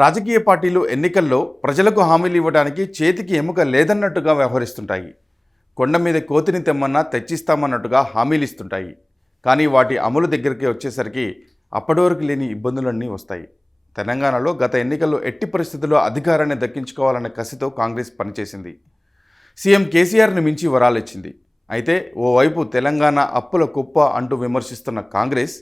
రాజకీయ పార్టీలు ఎన్నికల్లో ప్రజలకు హామీలు ఇవ్వడానికి చేతికి ఎముక లేదన్నట్టుగా వ్యవహరిస్తుంటాయి. కొండ మీద కోతిని తెమ్మన్నా తెచ్చిస్తామన్నట్టుగా హామీలు ఇస్తుంటాయి. కానీ వాటి అమలు దగ్గరికి వచ్చేసరికి అప్పటి వరకు లేని ఇబ్బందులన్నీ వస్తాయి. తెలంగాణలో గత ఎన్నికల్లో ఎట్టి పరిస్థితుల్లో అధికారాన్ని దక్కించుకోవాలనే కసితో కాంగ్రెస్ పనిచేసింది. సీఎం కేసీఆర్ని మించి వరాలిచ్చింది అయితే ఓవైపు తెలంగాణ అప్పుల కుప్ప అంటూ విమర్శిస్తున్న కాంగ్రెస్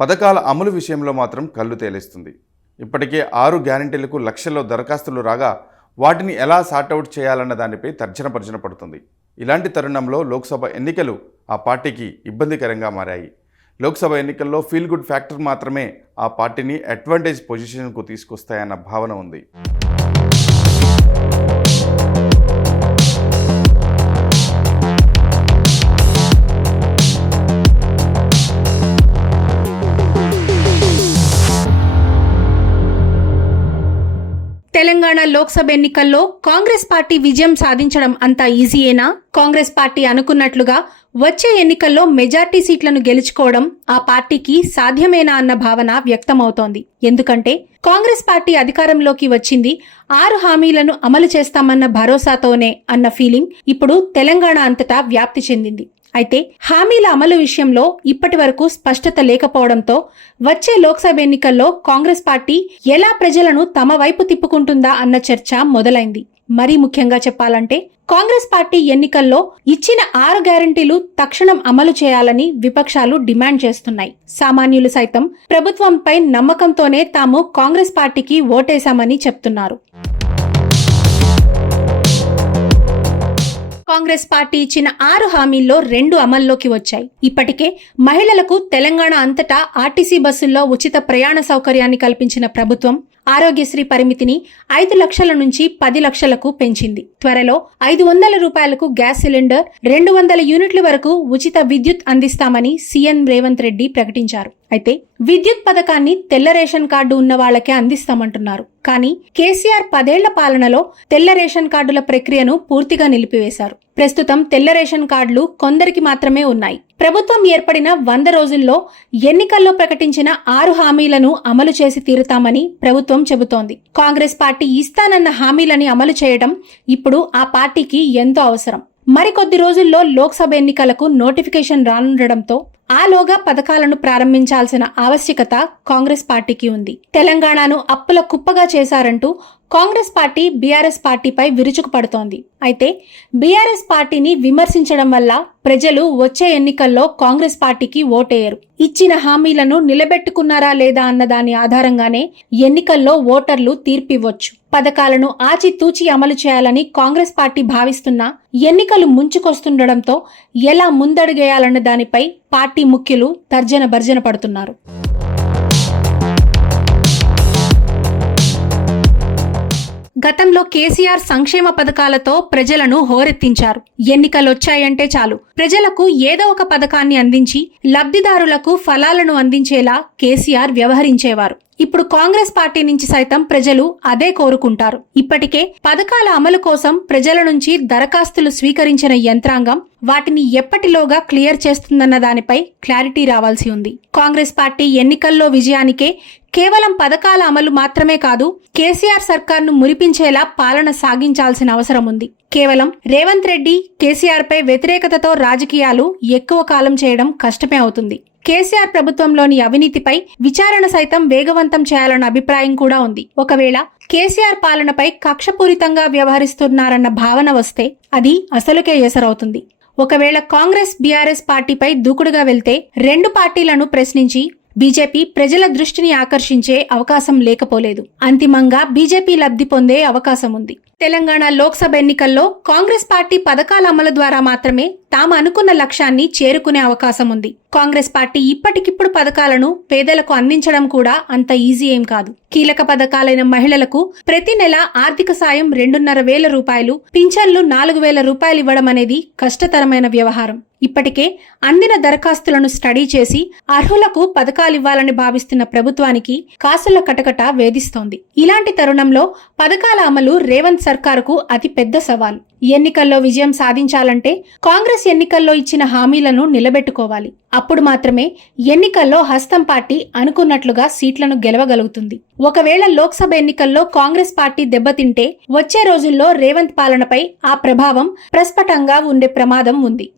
పథకాల అమలు విషయంలో మాత్రం కళ్ళు తేలేస్తుంది. ఇప్పటికే ఆరు గ్యారంటీలకు లక్షల్లో దరఖాస్తులు రాగా వాటిని ఎలా సార్ట్అవుట్ చేయాలన్న దానిపై తర్జన భర్జన పడుతుంది. ఇలాంటి తరుణంలో లోక్సభ ఎన్నికలు ఆ పార్టీకి ఇబ్బందికరంగా మారాయి. లోక్సభ ఎన్నికల్లో ఫీల్ గుడ్ ఫ్యాక్టర్ మాత్రమే ఆ పార్టీని అడ్వాంటేజ్ పొజిషన్కు తీసుకొస్తాయన్న భావన ఉంది. తెలంగాణ లోక్సభ ఎన్నికల్లో కాంగ్రెస్ పార్టీ విజయం సాధించడం అంత ఈజీయేనా? కాంగ్రెస్ పార్టీ అనుకున్నట్లుగా వచ్చే ఎన్నికల్లో మెజార్టీ సీట్లను గెలుచుకోవడం ఆ పార్టీకి సాధ్యమేనా అన్న భావన వ్యక్తమవుతోంది. ఎందుకంటే కాంగ్రెస్ పార్టీ అధికారంలోకి వచ్చింది ఆరు హామీలను అమలు చేస్తామన్న భరోసాతోనే అన్న ఫీలింగ్ ఇప్పుడు తెలంగాణ అంతటా వ్యాప్తి చెందింది. అయితే హామీల అమలు విషయంలో ఇప్పటి వరకు స్పష్టత లేకపోవడంతో వచ్చే లోక్సభ ఎన్నికల్లో కాంగ్రెస్ పార్టీ ఎలా ప్రజలను తమ వైపు తిప్పుకుంటుందా అన్న చర్చ మొదలైంది. మరీ ముఖ్యంగా చెప్పాలంటే కాంగ్రెస్ పార్టీ ఎన్నికల్లో ఇచ్చిన ఆరు గ్యారంటీలు తక్షణం అమలు చేయాలని విపక్షాలు డిమాండ్ చేస్తున్నాయి. సామాన్యులు సైతం ప్రభుత్వంపై నమ్మకంతోనే తాము కాంగ్రెస్ పార్టీకి ఓటేశామని చెప్తున్నారు. కాంగ్రెస్ పార్టీ ఇచ్చిన ఆరు హామీల్లో రెండు అమల్లోకి వచ్చాయి. ఇప్పటికే మహిళలకు తెలంగాణ అంతటా ఆర్టీసీ బస్సుల్లో ఉచిత ప్రయాణ సౌకర్యాన్ని కల్పించిన ప్రభుత్వం ఆరోగ్యశ్రీ పరిమితిని ఐదు లక్షల నుంచి పది లక్షలకు పెంచింది. త్వరలో ఐదు వందల రూపాయలకు గ్యాస్ సిలిండర్ రెండు వందల యూనిట్ల వరకు ఉచిత విద్యుత్ అందిస్తామని సీఎం రేవంత్ రెడ్డి ప్రకటించారు. అయితే విద్యుత్ పథకాన్ని తెల్ల రేషన్ కార్డు ఉన్న వాళ్ళకే అందిస్తామంటున్నారు. కానీ కేసీఆర్ పదేళ్ళ పాలనలో తెల్ల రేషన్ కార్డుల ప్రక్రియను పూర్తిగా నిలిపివేశారు. ప్రస్తుతం తెల్ల రేషన్ కార్డులు కొందరికి మాత్రమే ఉన్నాయి. ప్రభుత్వం ఏర్పడిన వంద రోజుల్లో ఎన్నికల్లో ప్రకటించిన ఆరు హామీలను అమలు చేసి తీరుతామని ప్రభుత్వం చెబుతోంది. కాంగ్రెస్ పార్టీ ఇస్తానన్న హామీలని అమలు చేయడం ఇప్పుడు ఆ పార్టీకి ఎంతో అవసరం. మరికొద్ది రోజుల్లో లోక్సభ ఎన్నికలకు నోటిఫికేషన్ రానుండడంతో ఆలోగా పథకాలను ప్రారంభించాల్సిన ఆవశ్యకత కాంగ్రెస్ పార్టీకి ఉంది. తెలంగాణను అప్పుల కుప్పగా చేశారంటూ కాంగ్రెస్ పార్టీ బీఆర్ఎస్ పార్టీపై విరుచుకుపడుతోంది. అయితే బీఆర్ఎస్ పార్టీని విమర్శించడం వల్ల ప్రజలు వచ్చే ఎన్నికల్లో కాంగ్రెస్ పార్టీకి ఓటేయరు. ఇచ్చిన హామీలను నిలబెట్టుకున్నారా లేదా అన్న దాని ఆధారంగానే ఎన్నికల్లో ఓటర్లు తీర్పివ్వచ్చు. పథకాలను ఆచితూచి అమలు చేయాలని కాంగ్రెస్ పార్టీ భావిస్తున్నా ఎన్నికలు ముంచుకొస్తుండడంతో ఎలా ముందడుగేయాలన్న దానిపై పార్టీ ముఖ్యులు తర్జన భర్జన పడుతున్నారు. గతంలో కేసీఆర్ సంక్షేమ పథకాలతో ప్రజలను హోరెత్తించారు. ఎన్నికలొచ్చాయంటే చాలు. ప్రజలకు ఏదో ఒక పథకాన్ని అందించి లబ్ధిదారులకు ఫలాలను అందించేలా కేసీఆర్ వ్యవహరించేవారు. ఇప్పుడు కాంగ్రెస్ పార్టీ నుంచి సైతం ప్రజలు అదే కోరుకుంటారు. ఇప్పటికే పథకాల అమలు కోసం ప్రజల నుంచి దరఖాస్తులు స్వీకరించిన యంత్రాంగం వాటిని ఎప్పటిలోగా క్లియర్ చేస్తుందన్న దానిపై క్లారిటీ రావాల్సి ఉంది. కాంగ్రెస్ పార్టీ ఎన్నికల్లో విజయానికే కేవలం పథకాల అమలు మాత్రమే కాదు కేసీఆర్ సర్కార్ను మురిపించేలా పాలన సాగించాల్సిన అవసరం ఉంది. కేవలం రేవంత్ రెడ్డి కేసీఆర్పై వ్యతిరేకతతో రాజకీయాలు ఎక్కువ కాలం చేయడం కష్టమే అవుతుంది. కేసీఆర్ ప్రభుత్వంలోని అవినీతిపై విచారణ సైతం వేగవంతం చేయాలన్న అభిప్రాయం కూడా ఉంది. ఒకవేళ కేసీఆర్ పాలనపై కక్షపూరితంగా వ్యవహరిస్తున్నారన్న భావన వస్తే అది అసలుకే ఎసరవుతుంది. ఒకవేళ కాంగ్రెస్ బీఆర్ఎస్ పార్టీపై దూకుడుగా వెళ్తే రెండు పార్టీలను ప్రశ్నించి బీజేపీ ప్రజల దృష్టిని ఆకర్షించే అవకాశం లేకపోలేదు. అంతిమంగా బీజేపీ లబ్ధి పొందే అవకాశం ఉంది. తెలంగాణ లోక్సభ ఎన్నికల్లో కాంగ్రెస్ పార్టీ పథకాల అమలు ద్వారా మాత్రమే తాము అనుకున్న లక్ష్యాన్ని చేరుకునే అవకాశం ఉంది. కాంగ్రెస్ పార్టీ ఇప్పటికిప్పుడు పథకాలను పేదలకు అందించడం కూడా అంత ఈజీ ఏం కాదు. కీలక పథకాలైన మహిళలకు ప్రతి నెల ఆర్థిక సాయం రెండున్నర వేల రూపాయలు పింఛన్లు నాలుగు వేల రూపాయలు ఇవ్వడం అనేది కష్టతరమైన వ్యవహారం. ఇప్పటికే అందిన దరఖాస్తులను స్టడీ చేసి అర్హులకు పథకాలివ్వాలని భావిస్తున్న ప్రభుత్వానికి కాసుల కటకట వేధిస్తోంది. ఇలాంటి తరుణంలో పథకాల అమలు రేవంత్ సర్కారుకు అతి పెద్ద సవాల్. ఎన్నికల్లో విజయం సాధించాలంటే కాంగ్రెస్ ఎన్నికల్లో ఇచ్చిన హామీలను నిలబెట్టుకోవాలి. అప్పుడు మాత్రమే ఎన్నికల్లో హస్తం పార్టీ అనుకున్నట్లుగా సీట్లను గెలవగలుగుతుంది. ఒకవేళ లోక్సభ ఎన్నికల్లో కాంగ్రెస్ పార్టీ దెబ్బతింటే వచ్చే రోజుల్లో రేవంత్ పాలనపై ఆ ప్రభావం ప్రస్ఫుటంగా ఉండే ప్రమాదం ఉంది.